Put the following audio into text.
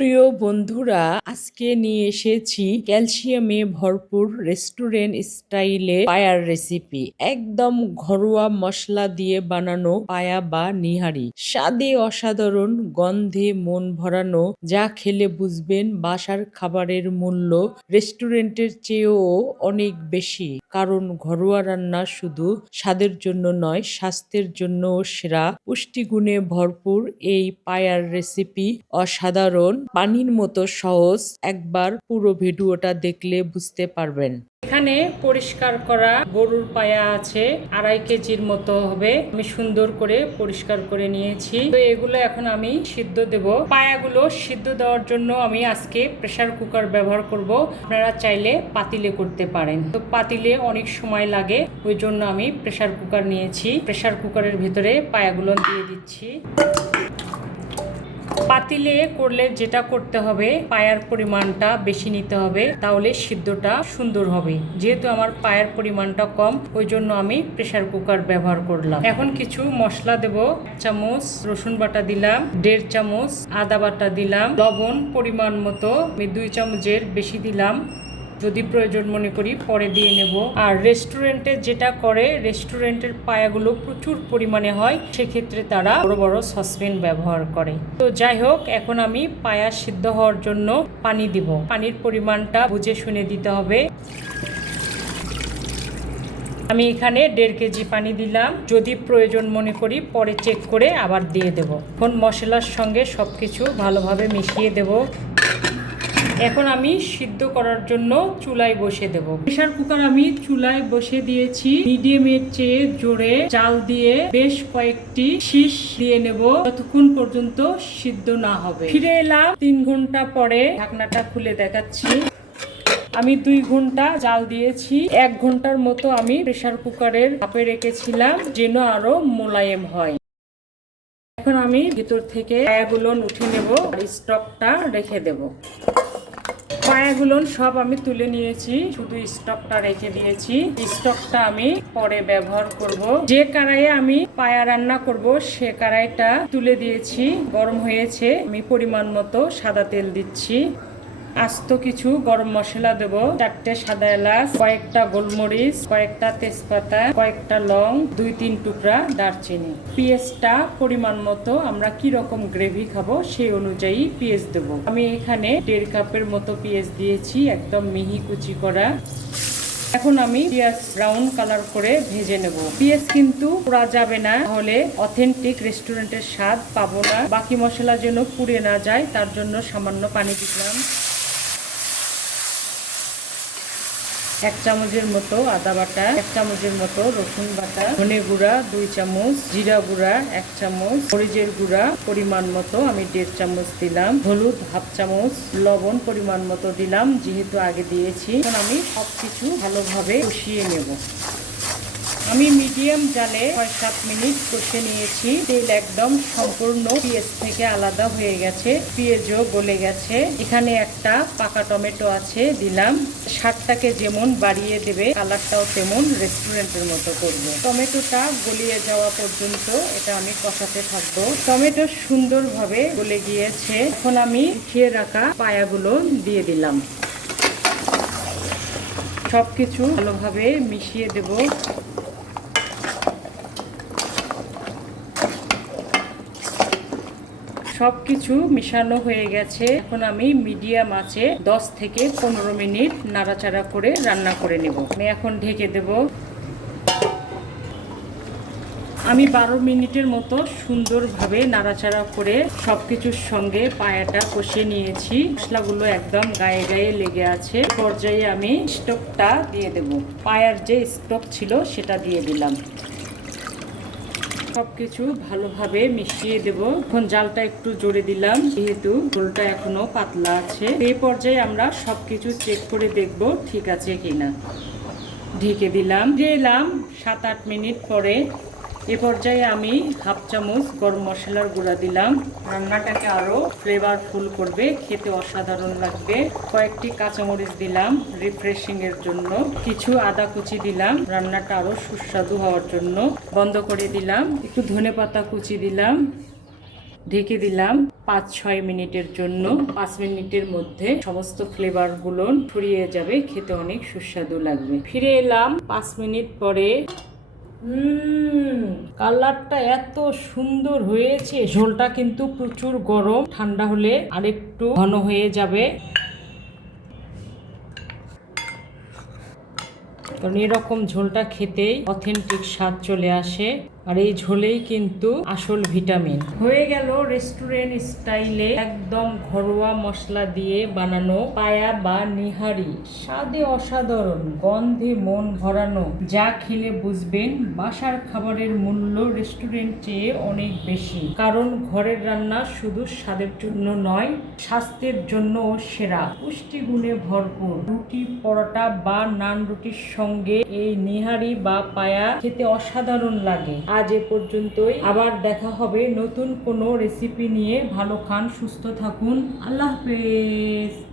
প্রিয় বন্ধুরা, আজকে নিয়ে এসেছি ক্যালসিয়ামে ভরপুর রেস্টুরেন্ট স্টাইলে পায়ার রেসিপি। একদম ঘরোয়া মশলা দিয়ে বানানো পায়া বা নিহারি। স্বাদে অসাধারণ, গন্ধে মন ভরানো, যা খেলে বুঝবেন বাসার খাবারের মূল্য রেস্টুরেন্টের চেয়েও অনেক বেশি। কারণ ঘরোয়া রান্না শুধু স্বাদের জন্য নয়, স্বাস্থ্যের জন্যও সেরা। পুষ্টিগুণে ভরপুর এই পায়ার রেসিপি অসাধারণ। পানির মতো সহজ একবার পুরো ভিডিওটা দেখলে বুঝতে পারবেন। এখানে পরিষ্কার করা গরুর পায়া আছে, আড়াই কেজির মতো হবে। আমি সুন্দর করে পরিষ্কার করে নিয়েছি। তো এগুলো এখন আমি সিদ্ধ দেব। পায়াগুলো সিদ্ধ দেওয়ার জন্য আমি আজকে প্রেসার কুকার ব্যবহার করব। আপনারা চাইলে পাতিলে করতে পারেন। তো পাতিলে অনেক সময় লাগে, ওই জন্য আমি প্রেসার কুকার নিয়েছি। প্রেসার কুকারের ভিতরে পায়াগুলো দিয়ে দিচ্ছি। পাতিলে করলে যেটা করতে হবে, পায়ার পরিমাণটা বেশি নিতে হবে, তাহলে সিদ্ধটা সুন্দর হবে। যেহেতু আমার পায়ের পরিমাণটা কম, ওই জন্য আমি প্রেশার কুকার ব্যবহার করলাম। এখন কিছু মশলা দেব চামচ রসুন বাটা দিলাম, দেড় চামচ আদা বাটা দিলাম, লবণ পরিমাণ মতো, আমি দুই চামচের বেশি দিলাম। যদি প্রয়োজন মনে করি, পরে দিয়ে নেব। আর রেস্টুরেন্টে যেটা করে রেস্টুরেন্টের পায়াগুলো প্রচুর পরিমাণে হয়, সেক্ষেত্রে তারা বড় বড় সসপেন ব্যবহার করে। তো যাই হোক, এখন আমি পায়া সিদ্ধ হওয়ার জন্য পানি দিব। পানির পরিমাণটা বুঝে শুনে দিতে হবে। আমি এখানে দেড় কেজি পানি দিলাম। যদি প্রয়োজন মনে করি, পরে চেক করে আবার দিয়ে দেব। এখন মশলার সঙ্গে সবকিছু ভালোভাবে মিশিয়ে দেব। এখন আমি সিদ্ধ করার জন্য চুলায় বসে দেব। প্রেশার কুকার আমি চুলায় বসে দিয়েছি। মিডিয়ামের চেয়ে জোরে চাল দিয়ে বেশ কয়েকটি শীষ দিয়ে নেব। ততক্ষণ পর্যন্ত সিদ্ধ না হবে। ফিরে এলাম তিন ঘণ্টা পরে ঢাকনাটা খুলে দেখাচ্ছি। আমি দুই ঘণ্টা জাল দিয়েছি। এক ঘণ্টার মতো আমি প্রেশার কুকারের ভাপে রেখেছিলাম যেন আরও মোলায়েম হয়। এখন আমি ভিতর থেকে পায়াগুলো উঠে নেব আর স্টকটা রেখে দেব। পায়াগুলো সব আমি তুলে নিয়েছি, শুধু স্টকটা রেখে দিয়েছি। স্টকটা আমি পরে ব্যবহার করব। যে কড়াইয়ে আমি পায়া রান্না করব, সে কড়াইটা তুলে দিয়েছি। গরম হয়েছে, আমি পরিমাণ মতো সাদা তেল দিচ্ছি। আস্ত কিছু গরম মশলা দেবো। চারটে সাদা এলাচ, কয়েকটা গোলমরিচ, কয়েকটা তেজপাতা, কয়েকটা লং, দুই তিন টুকরা দারচিনি। পেঁয়াজটা পরিমাণ মতো আমরা কি রকম গ্রেভি খাব সেই অনুযায়ী পেঁয়াজ দেব। আমি এখানে দেড় কাপের মতো পেঁয়াজ দিয়েছি, একদম মিহি কুচি করা। এখন আমি পেঁয়াজ ব্রাউন কালার করে ভেজে নেব। পেঁয়াজ কিন্তু পোড়া যাবে না হলে অথেন্টিক রেস্টুরেন্টের স্বাদ পাবো না। বাকি মশলা যেন পুড়ে না যায়, তার জন্য সামান্য পানি দিলাম। এক চামচের মতো আদা বাটা, এক চামচের মতো রসুন বাটা, ধনে গুঁড়া দুই চামচ, জিরা গুঁড়া এক চামচ, মরিচের গুঁড়া পরিমাণ মতো আমি দেড় চামচ দিলাম, হলুদ হাফ চামচ, লবণ পরিমাণ মতো দিলাম, যেহেতু আগে দিয়েছি, এখন আমি সবকিছু ভালোভাবে কষিয়ে নেব। আমি মিডিয়াম জালে ছয় সাত মিনিট কষে নিয়েছি। তেল একদম সম্পূর্ণ পেঁয়াজ থেকে আলাদা হয়ে গেছে। পেঁয়াজও গলে গেছে। এখানে একটা পাকা টমেটো আছে, দিলাম। স্বাদটাকে যেমন বাড়িয়ে দেবে, কালারটাও তেমন রেস্টুরেন্টের মতো করব। টমেটোটা গলিয়ে যাওয়া পর্যন্ত এটা আমি কষাতে থাকব। টমেটো সুন্দরভাবে গলে গিয়েছে। এখন আমি উঠিয়ে রাখা পায়াগুলো দিয়ে দিলাম। সবকিছু ভালোভাবে মিশিয়ে দেব। সব কিছু মিশানো হয়ে গেছে। এখন আমি মিডিয়াম আছে, দশ থেকে পনেরো মিনিট নাড়াচাড়া করে রান্না করে নেব। আমি এখন ঢেকে দেব। আমি বারো মিনিটের মতো সুন্দরভাবে নাড়াচাড়া করে সব কিছুর সঙ্গে পায়াটা কষিয়ে নিয়েছি। মশলাগুলো একদম গায়ে গায়ে লেগে আছে। পর্যায়ে আমি স্টোকটা দিয়ে দেব। পায়ার যে স্টোক ছিল সেটা দিয়ে দিলাম। সবকিছু ভালোভাবে মিশিয়ে দেব। এখন জালটা একটু জোরে দিলাম, যেহেতু গোলটা এখনও পাতলা আছে। এই পর্যায়ে আমরা সব কিছু চেক করে দেখব ঠিক আছে কিনা। ঢেকে দিলাম। এলাম সাত আট মিনিট পরে এ পর্যায়ে আমি হাফ চামচ গরম মশলার গুঁড়া দিলাম। রান্নাটাকে আরও ফ্লেভারফুল করবে, খেতে অসাধারণ লাগবে। কয়েকটি কাঁচামরিচ দিলাম রিফ্রেশিংয়ের জন্য। কিছু আদা কুচি দিলাম, রান্নাটা আরও সুস্বাদু হওয়ার জন্য। বন্ধ করে দিলাম, একটু ধনে পাতা কুচি দিলাম, ঢেকে দিলাম পাঁচ ছয় মিনিটের জন্য। পাঁচ মিনিটের মধ্যে সমস্ত ফ্লেভারগুলো ছড়িয়ে যাবে, খেতে অনেক সুস্বাদু লাগবে। ফিরে এলাম পাঁচ মিনিট পরে। কালারটা এত সুন্দর হয়েছে। ঝোলটা কিন্তু প্রচুর গরম, ঠান্ডা হলে আরেকটু ঘন হয়ে যাবে। কারণ এরকম ঝোলটা খেতেই অথেন্টিক স্বাদ চলে আসে। আর এই ঝোলেই কিন্তু আসল ভিটামিন। হয়ে গেল রেস্টুরেন্ট স্টাইলে একদম ঘরোয়া মশলা দিয়ে বানানো পায়া বা নিহারি। স্বাদে অসাধারণ, গন্ধে মন ভরানো। যা খেলে বুঝবেন বাসার খাবারের মূল্য রেস্টুরেন্ট চেয়ে অনেক বেশি। কারণ ঘরের রান্না শুধু স্বাদের জন্য নয়, স্বাস্থ্যের জন্য সেরা। পুষ্টিগুণে ভরপুর। রুটি, পরোটা বা নান রুটির সঙ্গে এই নিহারি বা পায়া খেতে অসাধারণ লাগে। আজ এ পর্যন্তই। আবার দেখা হবে নতুন কোনো রেসিপি নিয়ে। ভালো খান, সুস্থ থাকুন। আল্লাহ হাফেজ।